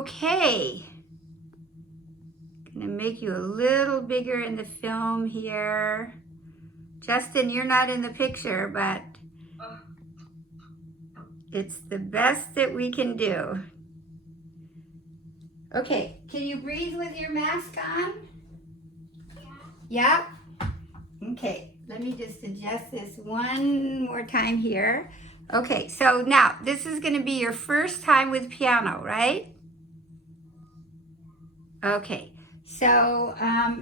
Okay. Gonna make you a little bigger in the film here. Justin, you're not in the picture, but it's the best that we can do. Okay, can you breathe with your mask on? Yeah? Okay, let me just adjust this one more time here. Okay, so now this is going to be your first time with piano, right? Okay, so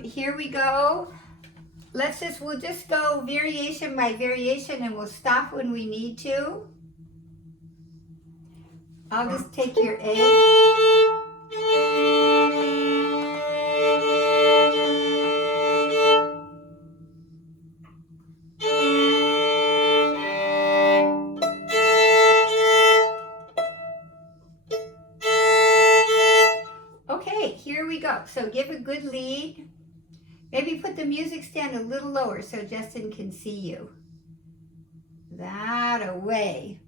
here we go. We'll just go variation by variation and we'll stop when we need to. I'll just take your A. Okay, here we go. So give a good lead. Maybe put the music stand a little lower so Justin can see you. That away.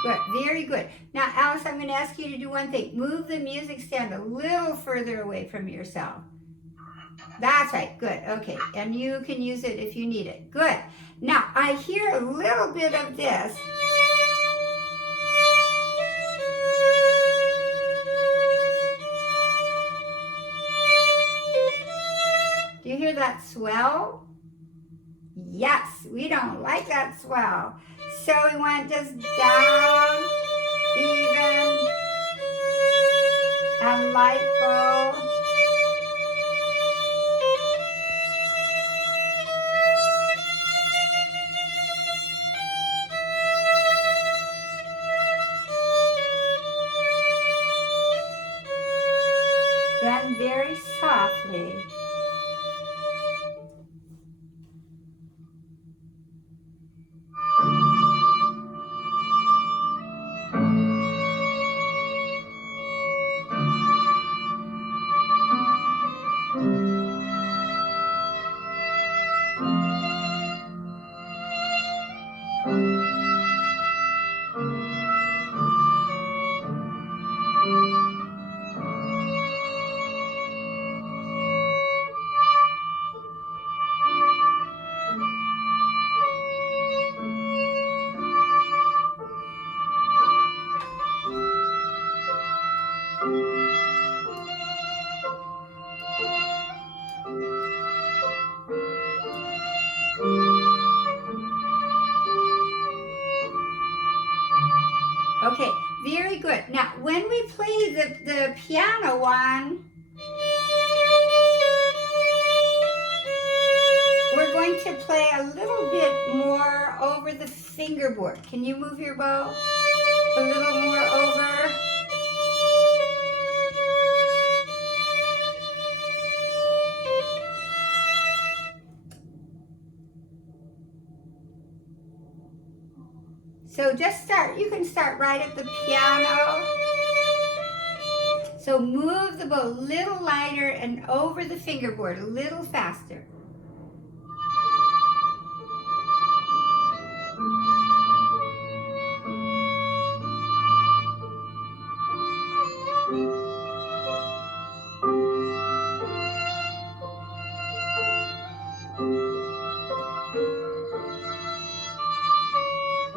Good, very good. Now, Alice, I'm going to ask you to do one thing. Move the music stand a little further away from yourself. That's right, good, okay. And you can use it if you need it. Good. Now, I hear a little bit of this. Do you hear that swell? Yes, we don't like that swell. So we want just down, even, and light bow. Then very softly. Okay, very good. Now, when we play the piano one, we're going to play a little bit more over the fingerboard. Can you move your bow a little more over? So just start, you can start right at the piano. So move the bow a little lighter and over the fingerboard a little faster.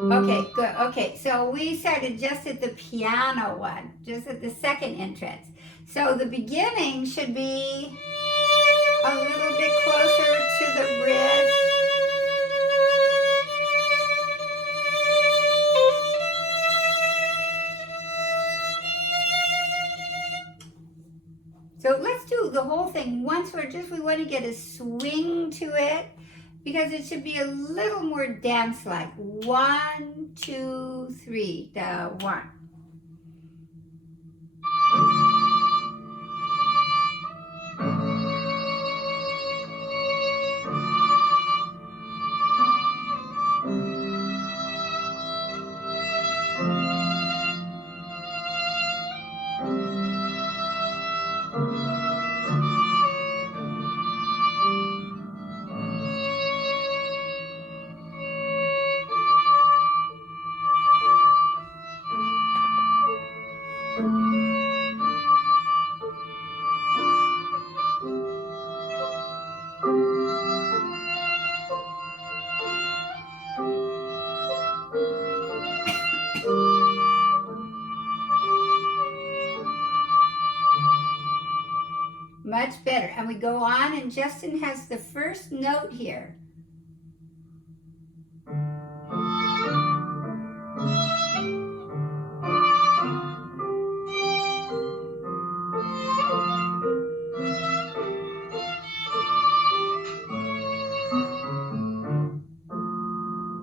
Okay, good. Okay, so we started just at the piano one, just at the second entrance. So the beginning should be a little bit closer to the bridge. So let's do the whole thing once. We want to get a swing to it because it should be a little more dance-like. 1, 2, 3, the 1. Much better. And we go on, and Justin has the first note here.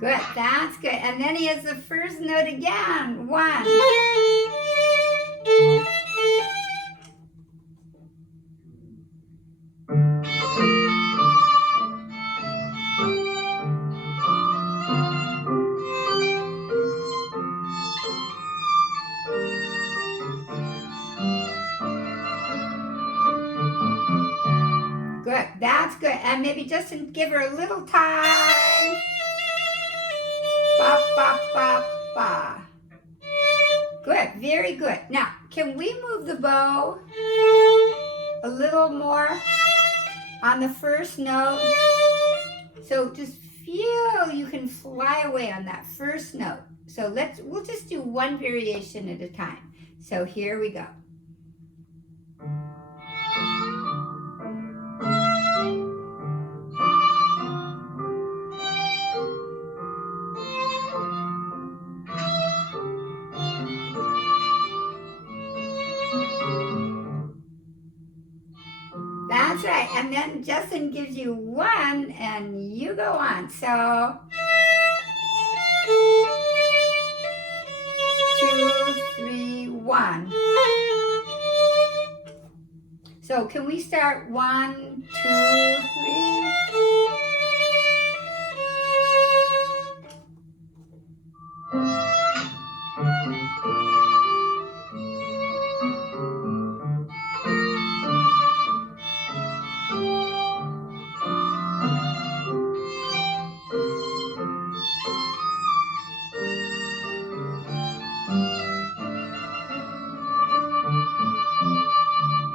Good, that's good. And then he has the first note again. 1. Good, that's good. And maybe just give her a little time. Ba, ba, ba, ba. Good, very good. Now, can we move the bow a little more on the first note? So just feel you can fly away on that first note. So we'll just do one variation at a time. So here we go. That's right. And then Justin gives you 1 and you go on. So 2, 3, 1. So can we start 1, 2, 3?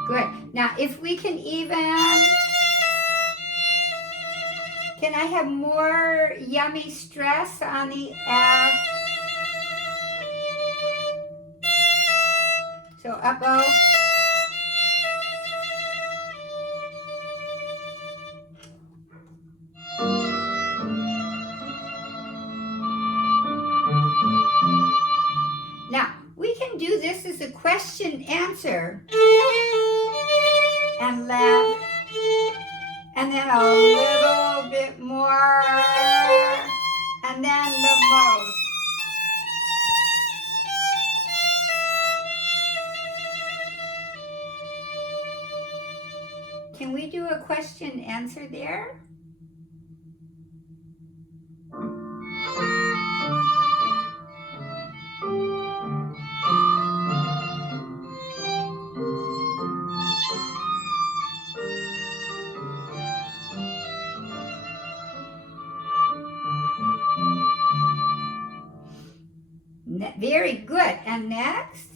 Good. Now, if we can can I have more yummy stress on the F? So up O. Now, we can do this as a question answer. And left, and then a little bit more, and then the most. Can we do a question answer there? Very good. And next?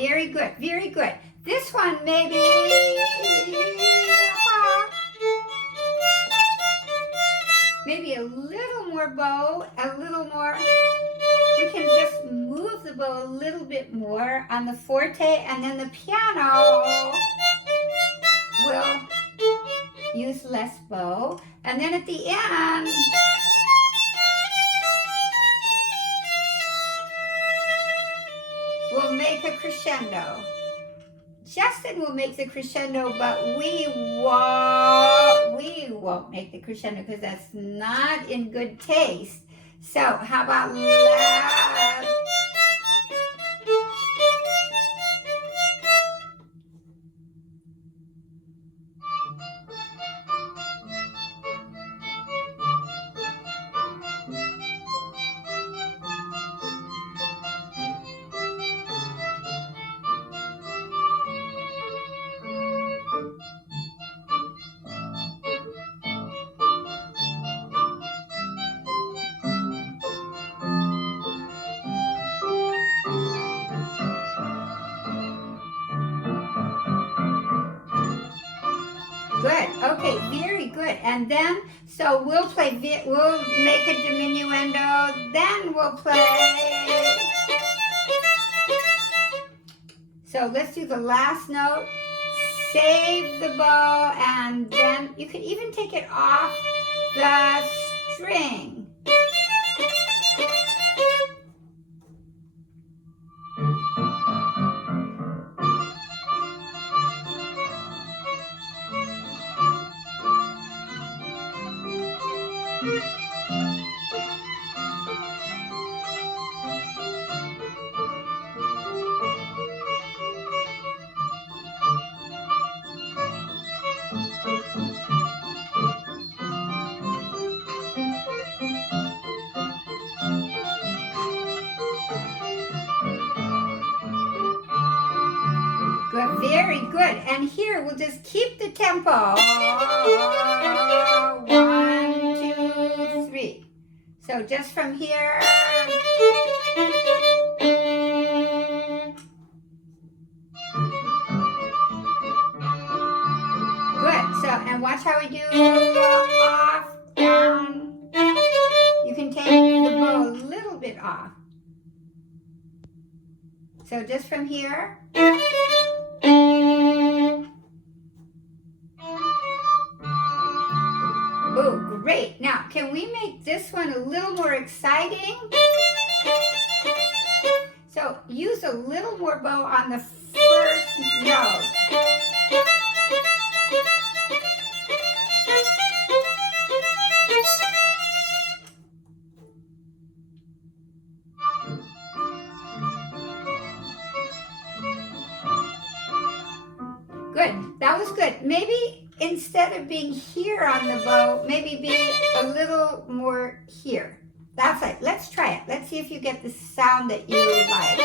very good, very good. This one maybe, maybe a little more bow, a little more. We can just move the bow a little bit more on the forte, and then the piano will use less bow. And then at the end, we'll make a crescendo. Justin will make the crescendo, but we won't make the crescendo because that's not in good taste. So how about left? Good. Okay, very good. And then, so we'll make a diminuendo, then we'll play. So let's do the last note, save the bow, and then you can even take it off the string. Good, very good. And here we'll just keep the tempo. 1, 2, 3. So just from here. Good. So, and watch how we do off, down. You can take the bow a little bit off. So just from here. Oh, great. Now, can we make this one a little more exciting? So use a little more bow on the first note. Good. That was good. Maybe instead of being here on the bow, maybe be a little more here. That's it. Let's try it. Let's see if you get the sound that you like.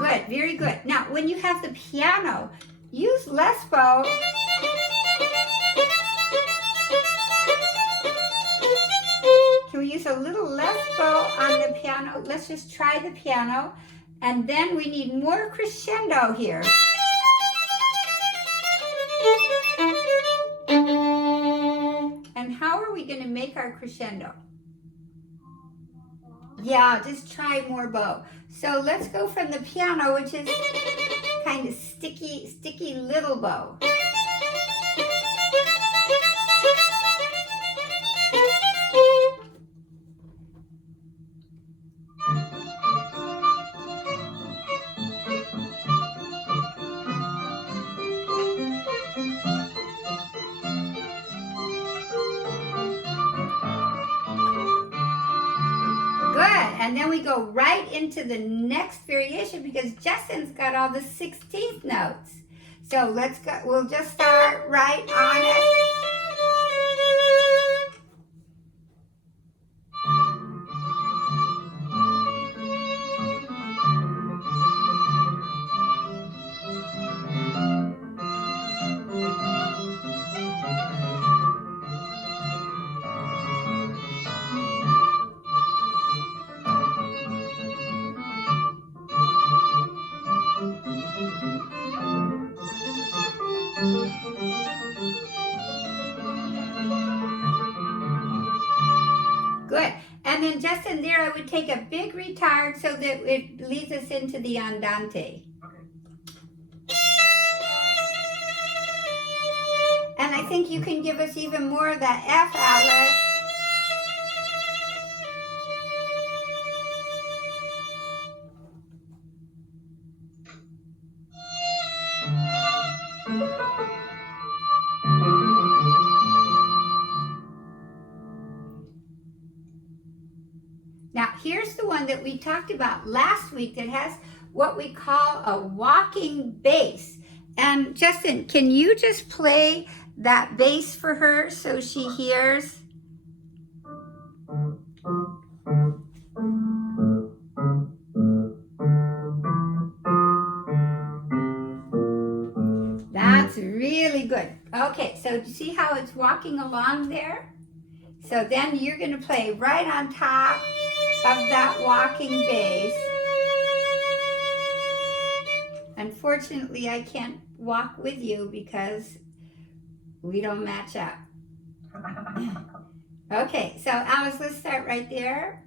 Good, very good. Now, when you have the piano, use less bow. Can we use a little less bow on the piano? Let's just try the piano. And then we need more crescendo here. And how are we going to make our crescendo? Yeah, just try more bow. So let's go from the piano, which is kind of sticky little bow. Good. And then we go right into the next variation because Justin's got all the 16th notes. So let's go. We'll just start right on it. Good. And then Justin, there I would take a big retard so that it leads us into the andante. And I think you can give us even more of that F, Alice. Now, here's the one that we talked about last week that has what we call a walking bass. And Justin, can you just play that bass for her so she hears? That's really good. Okay, so do you see how it's walking along there? So then you're going to play right on top of that walking bass. Unfortunately, I can't walk with you because we don't match up. Okay, so Alice, let's start right there.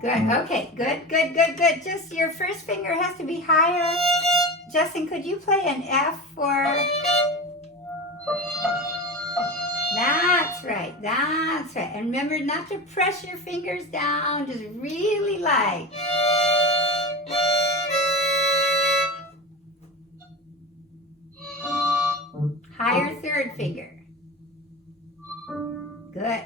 Good, okay, good. Just your first finger has to be higher. Justin, could you play an F for... That's right. And remember not to press your fingers down, just really light. Higher third finger. Good.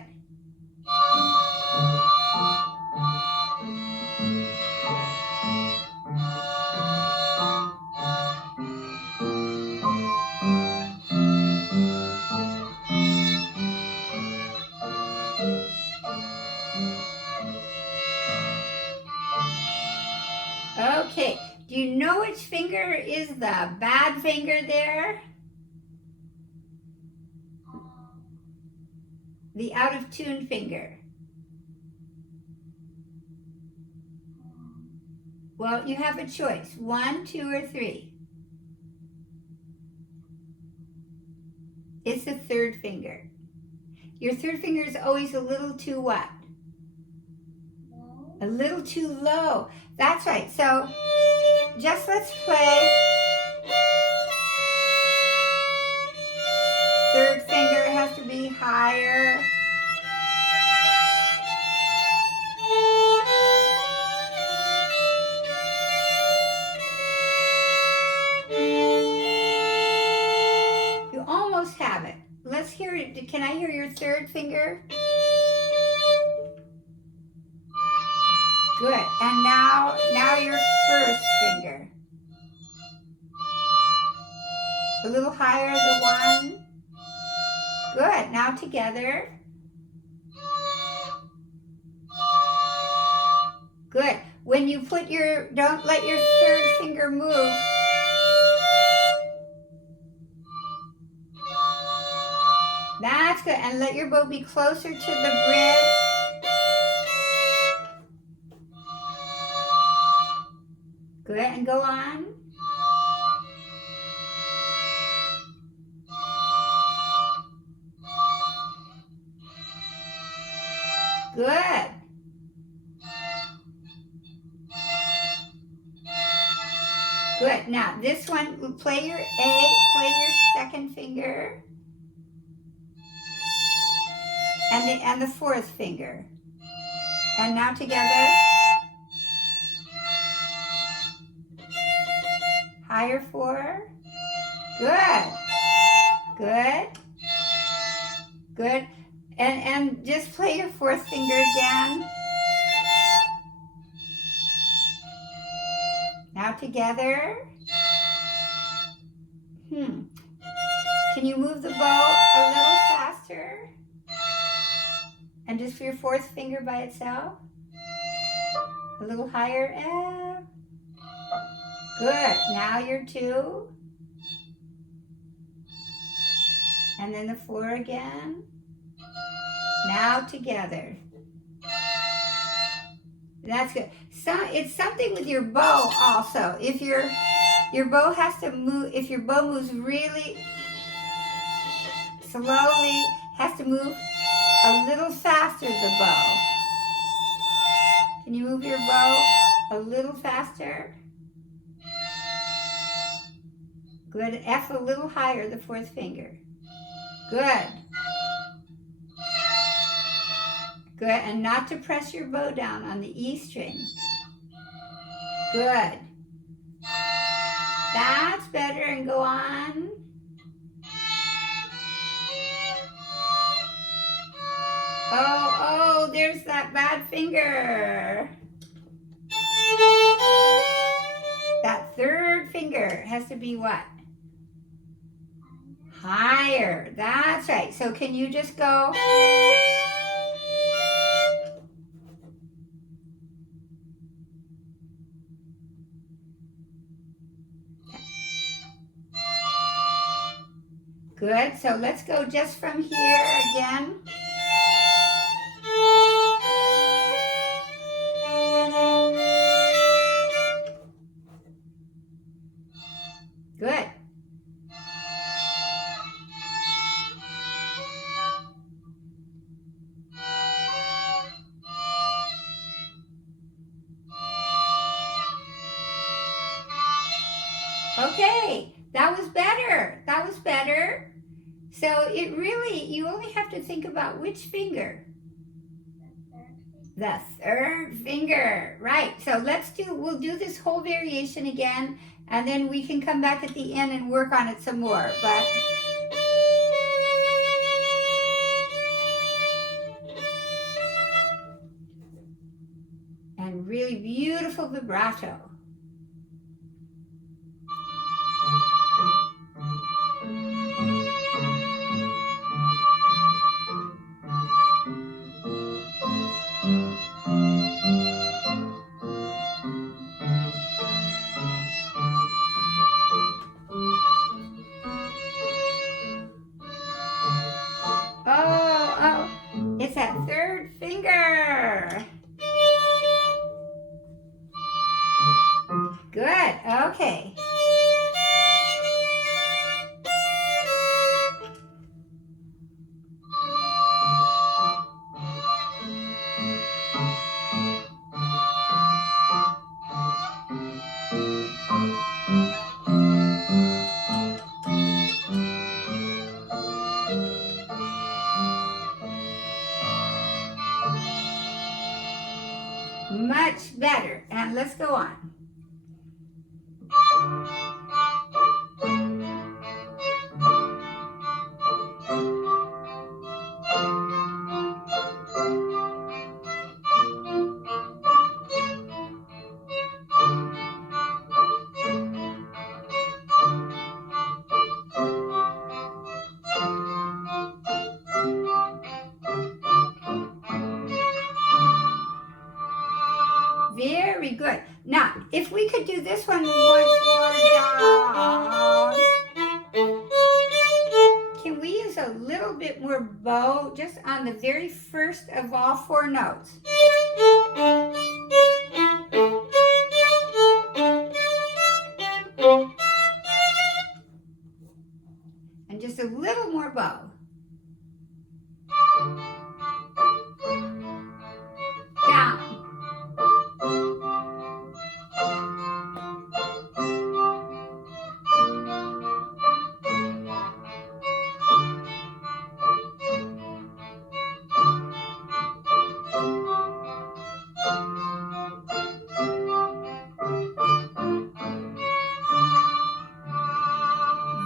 Okay, do you know which finger is the bad finger there? The out of tune finger. Well, you have a choice, 1, 2, or 3. It's the third finger. Your third finger is always a little too what? A little too low. That's right. So just let's play. Third finger has to be higher. You almost have it. Let's hear it. Can I hear your third finger? Good. And now your first finger. A little higher, the 1. Good. Now together. Good. When you put don't let your third finger move. That's good. And let your bow be closer to the bridge. Good, and go on. Good. Good. Now this one, play your A, play your second finger, and the fourth finger. And now together. Higher 4. Good. Good. Good. And just play your fourth finger again. Now together. Can you move the bow a little faster? And just for your fourth finger by itself. A little higher. F. Good. Now your 2. And then the 4 again. Now together. That's good. So it's something with your bow also. If your bow has to move, if your bow moves really slowly, has to move a little faster, the bow. Can you move your bow a little faster? Good. F a little higher, the fourth finger. Good. Good. And not to press your bow down on the E string. Good. That's better. And go on. Oh, there's that bad finger. That third finger has to be what? Higher. That's right. So can you just go? Good. So let's go just from here again. Good. Okay, that was better. That was better. So it really, you only have to think about which finger. The third finger. Right. So we'll do this whole variation again, and then we can come back at the end and work on it some more. But and really beautiful vibrato. It's that third finger. Good. Okay. Much better. And let's go on. Very good. Now, if we could do this one once more down. Can we use a little bit more bow just on the very first of all 4 notes? And just a little more bow. Down.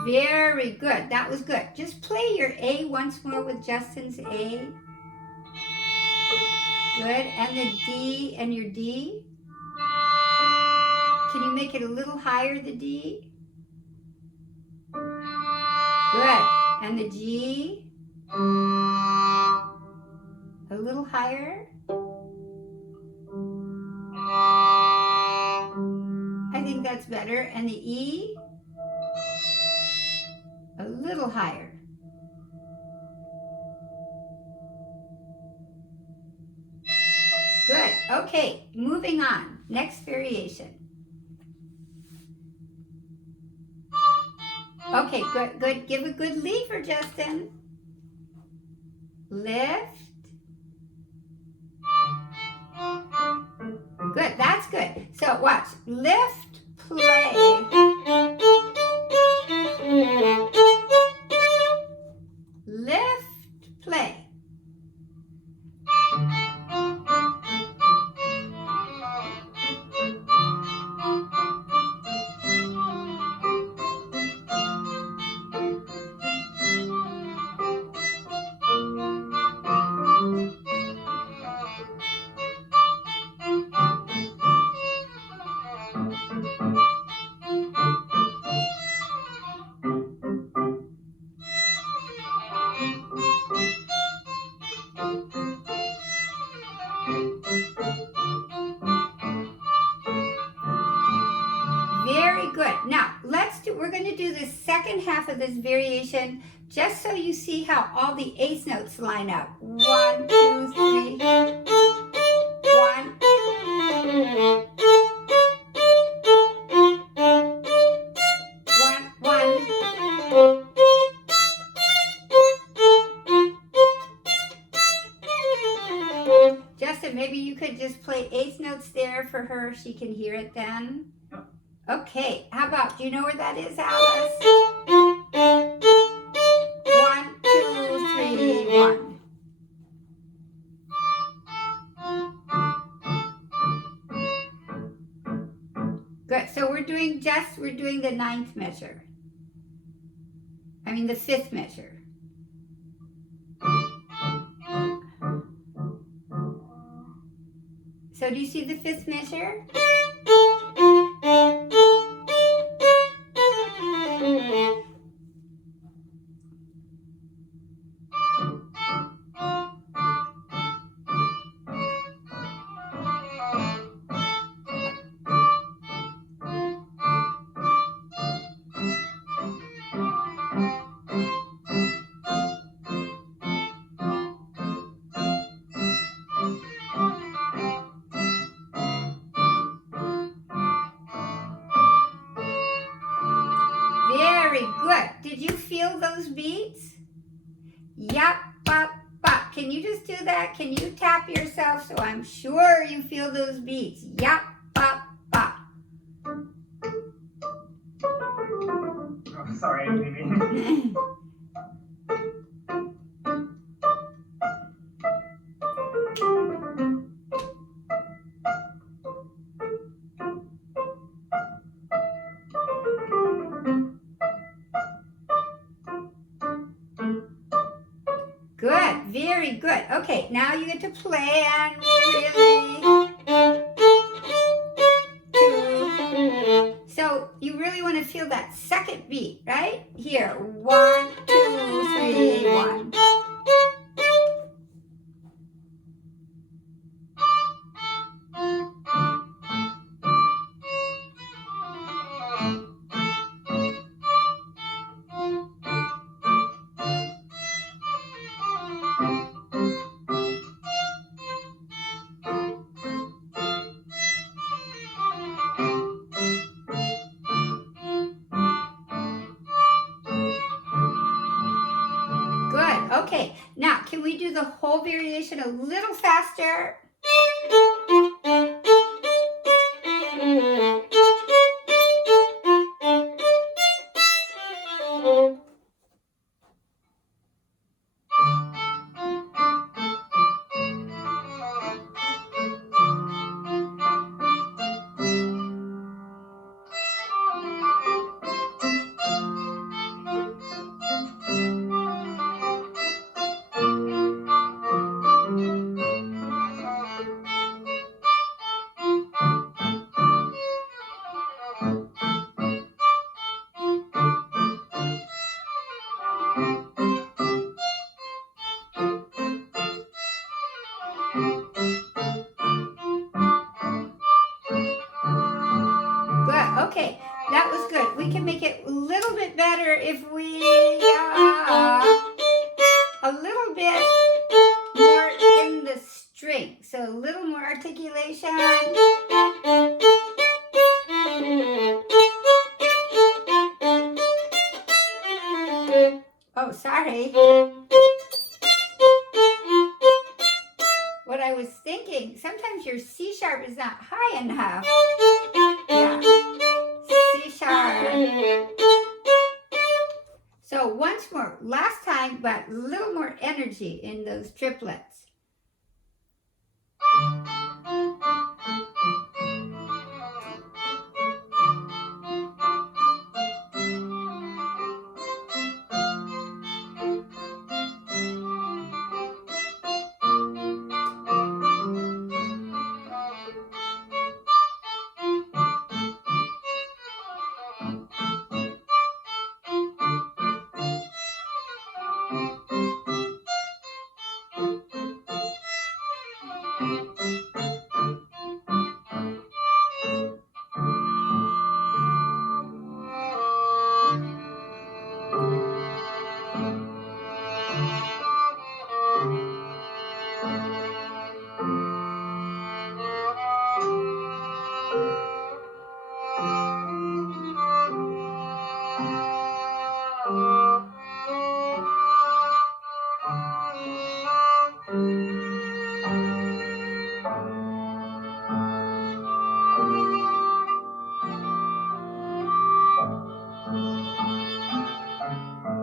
Very good. That was good. Just play your A once more with Justin's A. Good. And the D and your D. Can you make it a little higher, the D? Good. And the G? A little higher. I think that's better. And the E? A little higher. Good. Okay, moving on. Next variation. Okay, good, good. Give a good lead for Justin. Lift. Good, that's good. So watch. Lift, play. Lift, play. Very good. Now, we're going to do the second half of this variation just so you see how all the eighth notes line up. 1, 2, 3. 1. Justin, maybe you could just play eighth notes there for her. She can hear it then. Okay, how about, do you know where that is, Alice? 1, 2, 3, 1. Good, so we're doing the ninth measure. I mean the fifth measure. So do you see the fifth measure? Very good. Did you feel those beats? Yup, bop, bop. Can you just do that? Can you tap yourself so I'm sure you feel those beats? Yup, bop, bop. Oh, sorry, Amy. Good, very good. Okay, now you get to play and really so you really want to feel that second beat, right? Here, 1, 2, 3, 1. Good. Okay. Now, can we do the whole variation a little faster? can make it a little bit better if we a little bit more in the string. So a little more articulation. Oh, sorry. What I was thinking, sometimes your C sharp is not high enough. Yeah. C sharp. So once more, last time, but a little more energy in those triplets.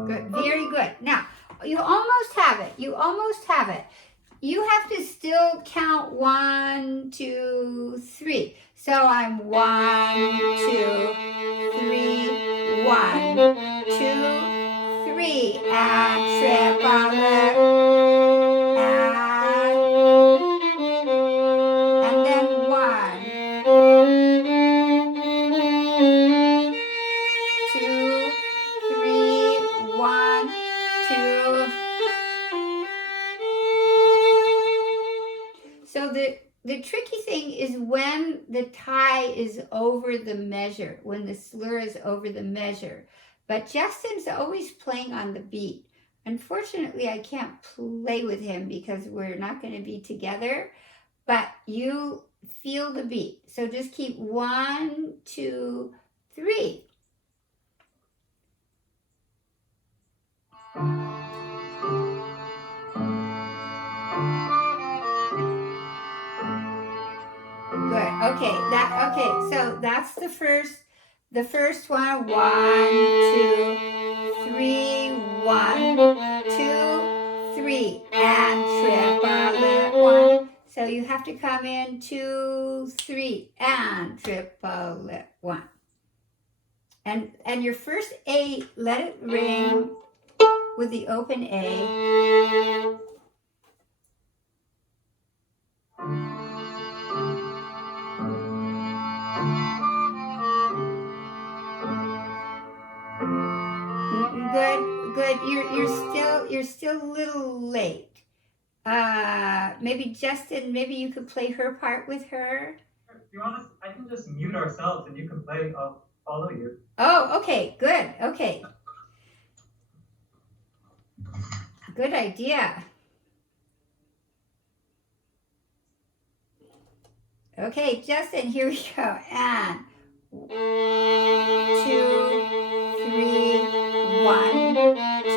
Good, very good. Now, you almost have it. You almost have it. You have to still count 1, 2, 3. So I'm 1, 2, 3, 1, 2, 3, and triple it, and then 1, 2, 3, 1, 2. So the tricky thing is when the tie is over the measure, when the slur is over the measure. But Justin's always playing on the beat. Unfortunately, I can't play with him because we're not going to be together, but you feel the beat. So just keep 1, 2, 3. Good. Okay, so that's the first one. 1, 2, 3, 1, 2, 3, and triplet 1. So you have to come in 2, 3, and triplet 1. And your first A, let it ring with the open A. Good. You're still a little late. Maybe Justin, maybe you could play her part with her. To be honest, I can just mute ourselves and you can play. I'll follow you. Oh, okay, good. Okay. Good idea. Okay, Justin, here we go. And 2, 3, 1, 2,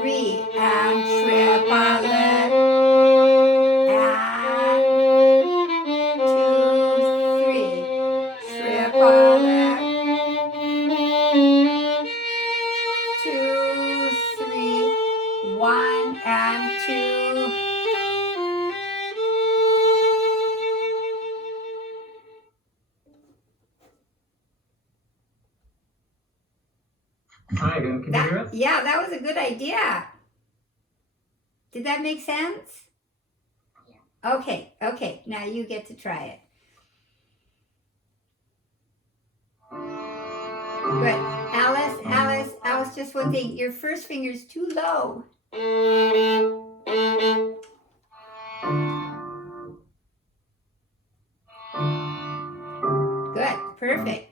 3, and triplet. And 2, 3, triplet. 2, 3, 1, and 2. Hi, can you hear us? Yeah, that was a good idea. Did that make sense? Yeah. Okay. Now you get to try it. Good. Alice, just one thing. Your first finger is too low. Good. Perfect.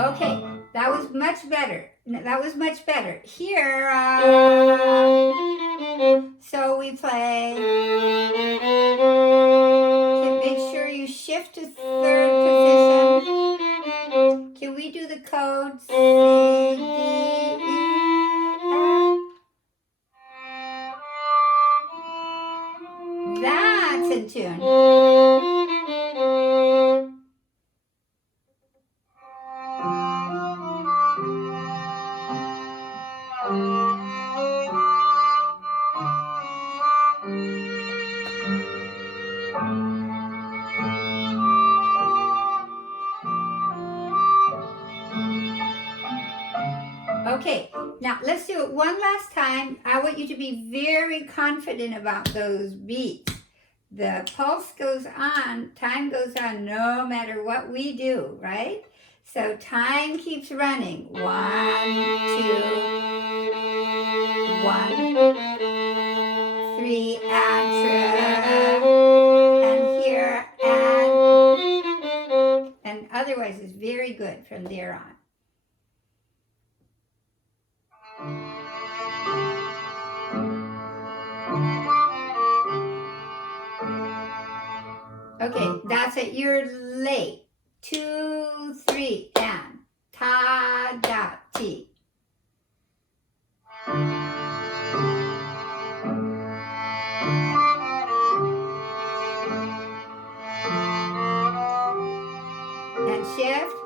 Okay, that was much better. That was much better. Here, so we play. Make sure you shift to third position. Can we do the chord C, D, E, F? That's in tune. Okay, now let's do it one last time. I want you to be very confident about those beats. The pulse goes on, time goes on no matter what we do, right? So time keeps running. 1, 2, 1, 3, and here, and otherwise it's very good from there on. Okay, that's it. You're late. 2, 3, and ta da ti. And shift.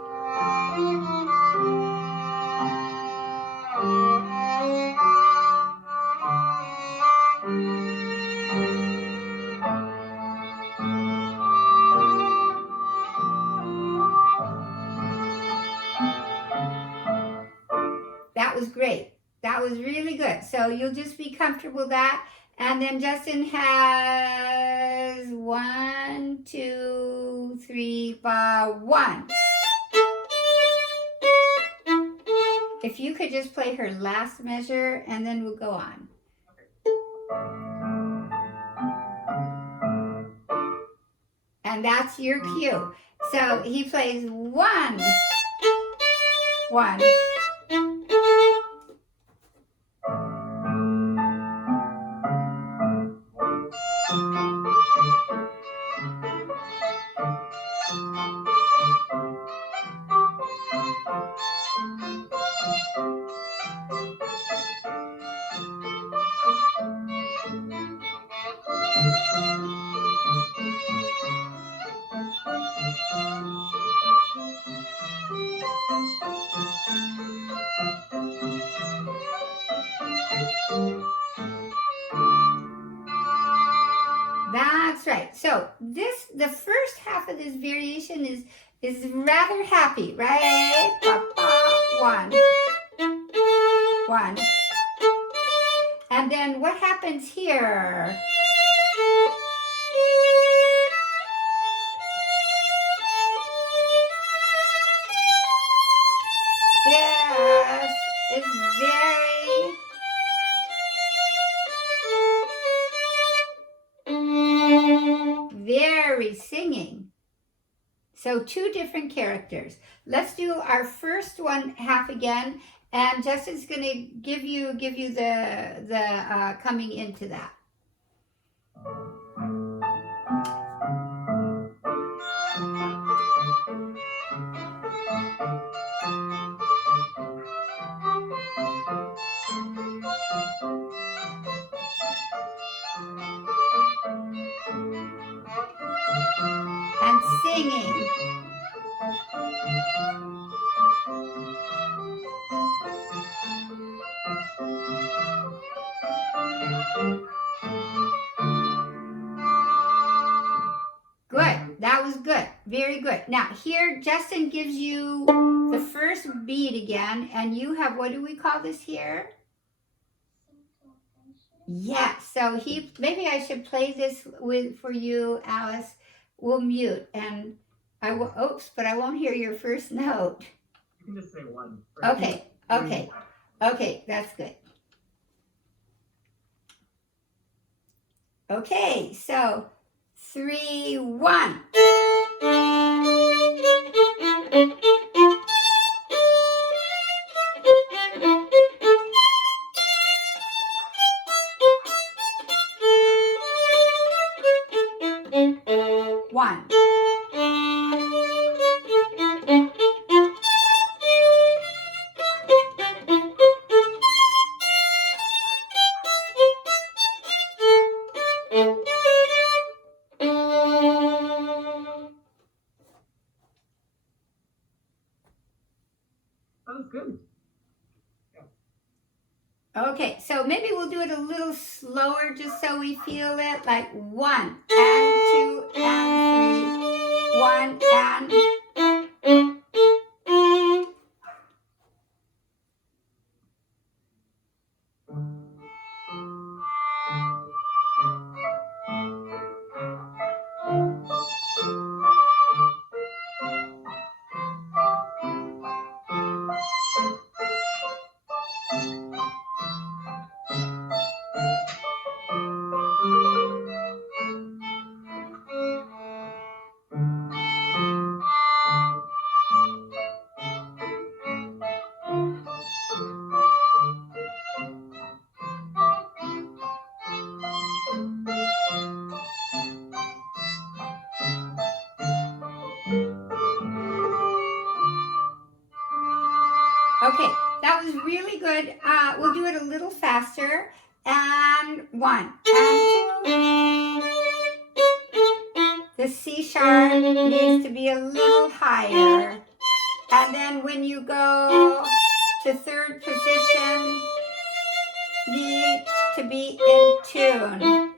That was great. That was really good. So you'll just be comfortable with that. And then Justin has 1, 2, 3, 4, 1. If you could just play her last measure and then we'll go on. And that's your cue. So he plays 1, 1. That's right. So the first half of this variation is rather happy, right? 1, 1. And then what happens here? This is very singing. So 2 different characters. Let's do our first one half again, and Justin's going to give you the coming into that. And singing. Good. That was good. Very good. Now here, Justin gives you the first beat again, and you have, what do we call this here? Yeah, so maybe I should play this for you, Alice. We'll mute, and oops, but I won't hear your first note. You can just say one. Okay, okay, okay, that's good. Okay, so 3, 1. One. That was good. Okay, so maybe we'll do it a little slower just so we feel it. Like 1 and 2 and 3. 1 and. Okay, that was really good. We'll do it a little faster. And 1 and 2. The C sharp needs to be a little higher. And then when you go to third position, need to be in tune.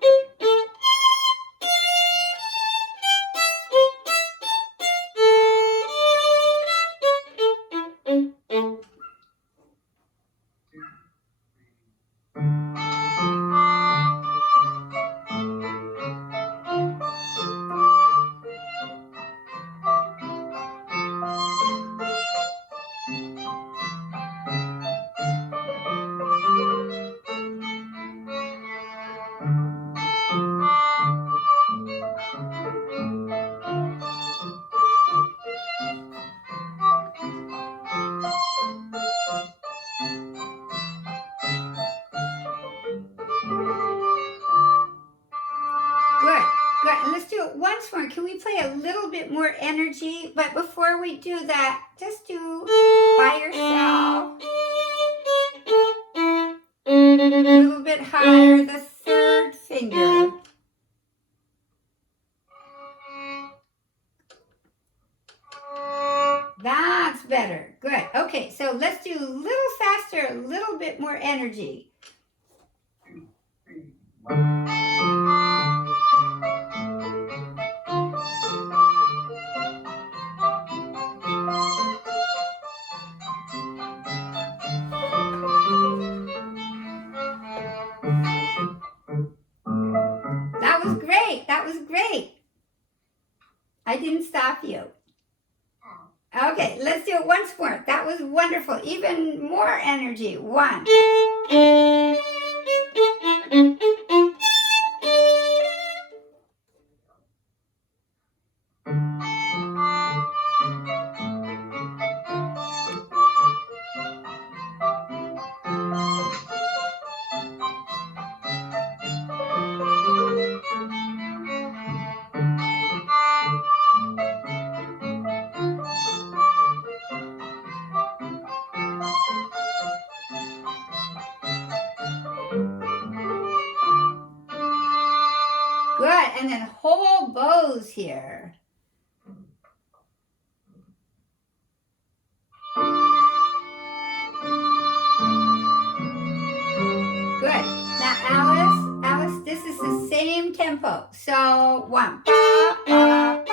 Let's do it once more. Can we play a little bit more energy? But before we do that, just do by yourself. A little bit higher, the third finger. That's better. Good. Okay, so let's do a little faster, a little bit more energy. 2, 3, 1. That was great. That was great. I didn't stop you. Okay, let's do it once more. That was wonderful. Even more energy. 1. Good, and then whole bows here. Good. Now, Alice, this is the same tempo. So 1. 1,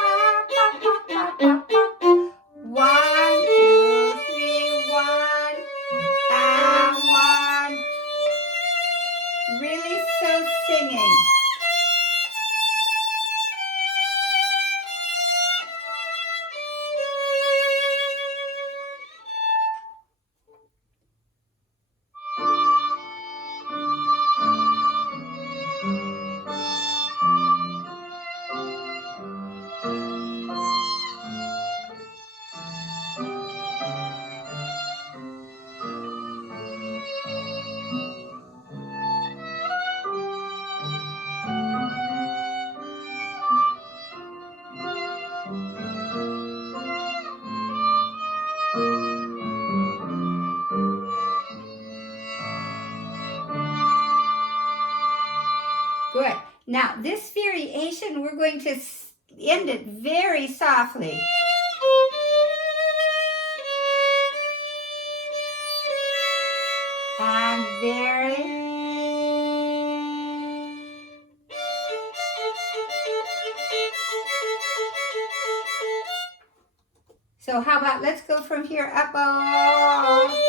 2, singing. Good. Now, this variation, we're going to end it very softly. And very. So how about, let's go from here up. Oh.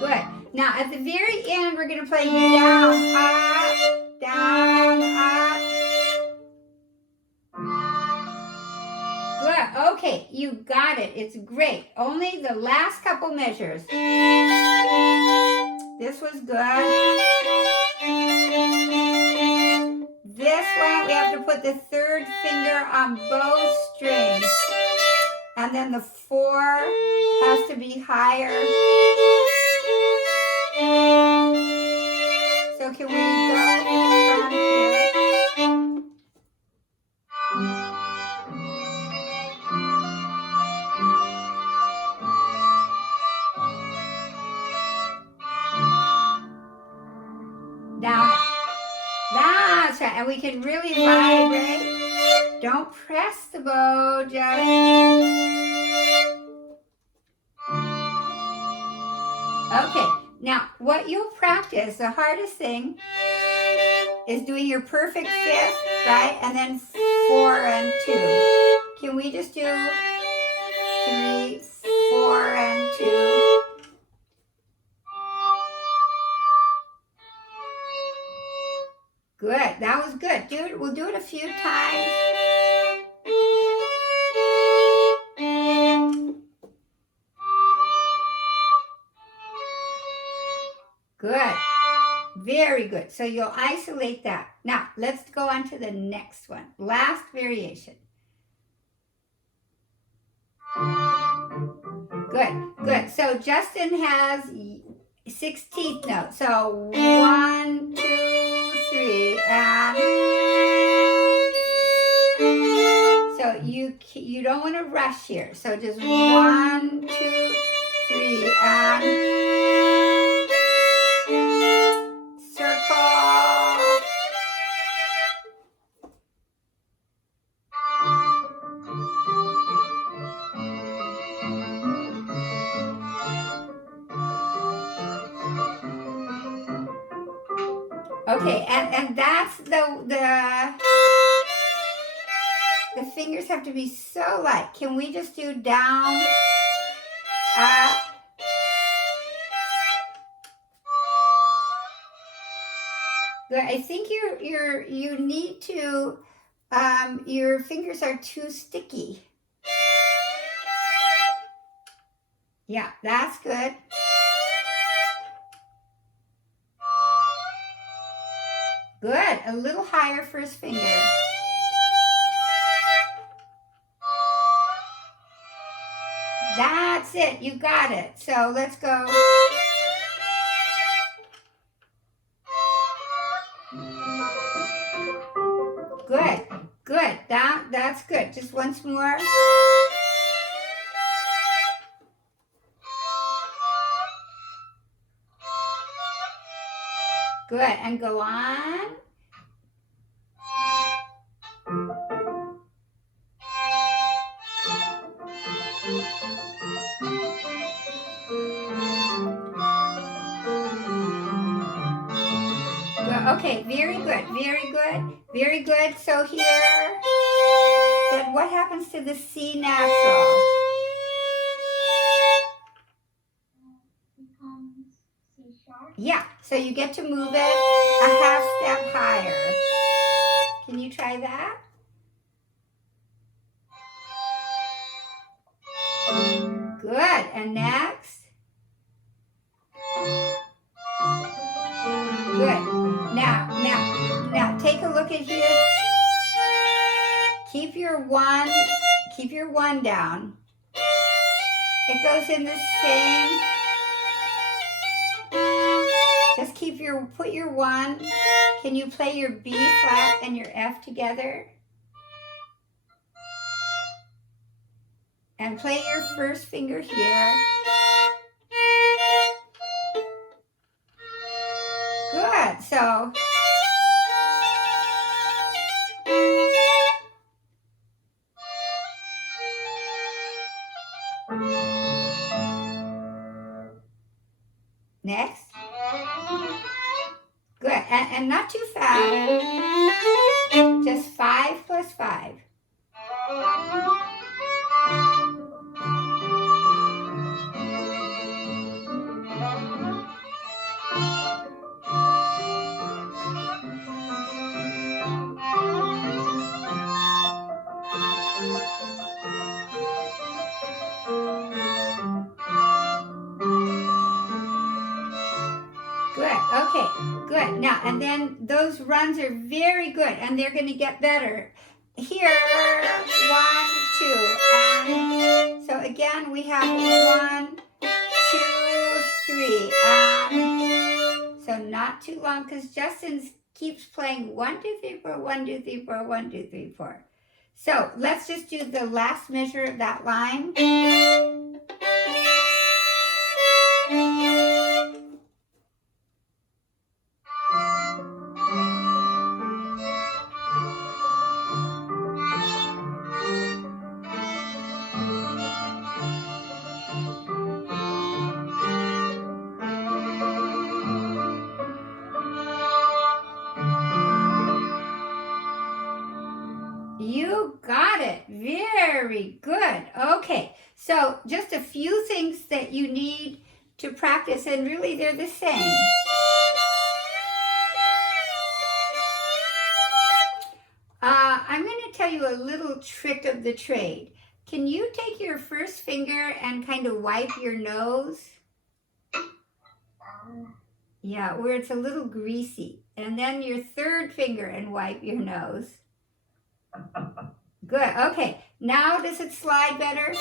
Good. Now at the very end, we're going to play down, up, down, up. Good. Okay, you got it. It's great. Only the last couple measures. This was good. This one, we have to put the third finger on both strings. And then the 4 has to be higher. So can we go from here? Down. That's right. And we can really vibrate. Don't press the bow, just. Okay. Now, what you'll practice, the hardest thing is doing your perfect 5th, right? And then 4 and 2. Can we just do 3, 4, and 2? Good. That was good. Dude, we'll do it a few times. Good. Very good. So you'll isolate that. Now, let's go on to the next one. Last variation. Good. Good. So Justin has 16th note. So 1, 2, 3, and so you don't want to rush here. So just 1, 2, 3, and okay, and that's the fingers have to be so light. Can we just do down, up? Good. I think you need to your fingers are too sticky. Yeah, that's good. Good. A little higher first finger. That's it. You got it. So let's go. Good. Good. That's good. Just once more. Good. And go on. Okay, very good, very good, very good. So here, then what happens to the C natural? Becomes C sharp. Yeah, so you get to move it a half step higher. Can you try that? Good, and next? Good. Now, take a look at here. Keep your one down. It goes in the same. Just put your one. Can you play your B flat and your F together? And play your first finger here. Good, so. Next. Good, and not too fast. Just 5 plus 5. Good, okay, good. Now, and then those runs are very good, and they're going to get better. Here, 1, 2, and so again we have 1, 2, 3, and so not too long because Justin keeps playing 1, 2, 3, 4, 1, 2, 3, 4, 1, 2, 3, 4. So let's just do the last measure of that line. You got it. Very good. Okay, so just a few things that you need to practice, and really they're the same. I'm going to tell you a little trick of the trade. Can you take your first finger and kind of wipe your nose? Yeah, where it's a little greasy. And then your third finger and wipe your nose. Good, okay. Now does it slide better?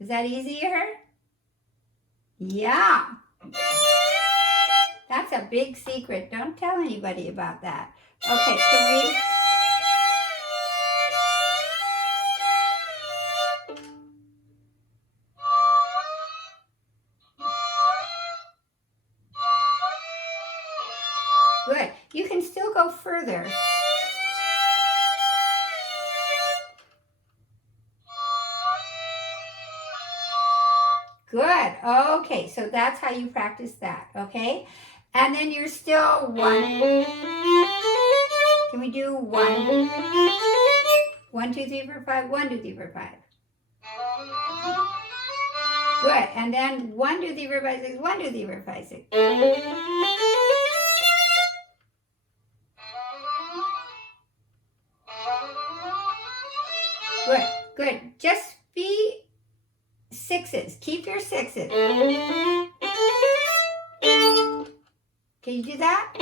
Is that easier? Yeah. That's a big secret. Don't tell anybody about that. Okay, can we... Good. You can still go further. Good. Okay, so that's how you practice that, okay? And then you're still 1. Can we do 1? 1, 2, 3, 4, 5. 1, 2, 3, 4, 5. Good. And then 1, 2, 3, 4, 5, 6. 1, 2, 3, 4, 5, 6. Good. Good. Just be 6s. Keep your 6s. Can you do that?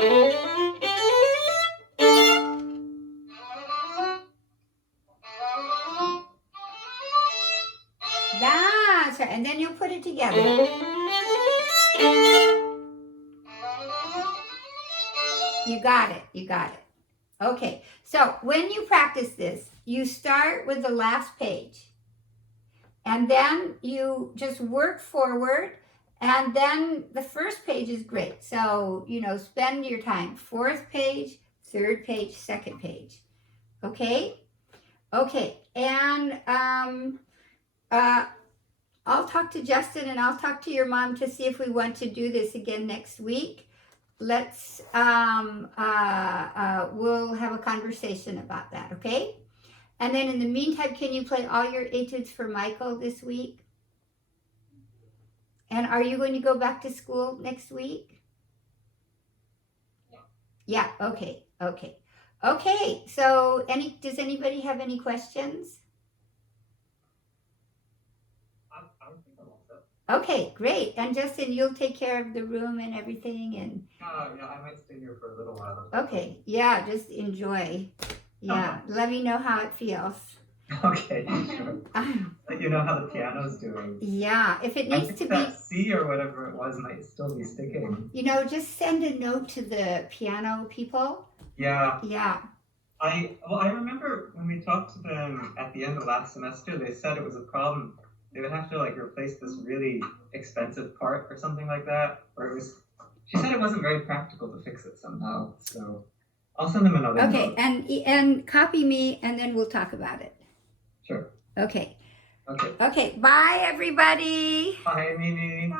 That's right. And then you'll put it together. You got it. You got it. Okay. So when you practice this, you start with the last page. And then you just work forward. And then the first page is great. So, spend your time. Fourth page, third page, second page. Okay? Okay. And I'll talk to Justin and I'll talk to your mom to see if we want to do this again next week. Let's, we'll have a conversation about that, okay? And then in the meantime, can you play all your etudes for Michael this week? And are you going to go back to school next week? Yeah. Yeah, okay. Okay, so does anybody have any questions? I think I'm all set. Okay, great. And Justin, you'll take care of the room and everything and Yeah, I might stay here for a little while. okay, yeah, just enjoy. Yeah, let me know how it feels. Okay, sure. Let you know how the piano's doing. Yeah, if it I needs think to that be, C or whatever it was might still be sticking. just send a note to the piano people. Yeah. Yeah. I remember when we talked to them at the end of last semester, they said it was a problem. They would have to replace this really expensive part or something like that. She said it wasn't very practical to fix it somehow. So I'll send them another Okay, note. and copy me and then we'll talk about it. Sure. Okay. Okay. Okay, bye everybody. Bye, Mimi. Bye.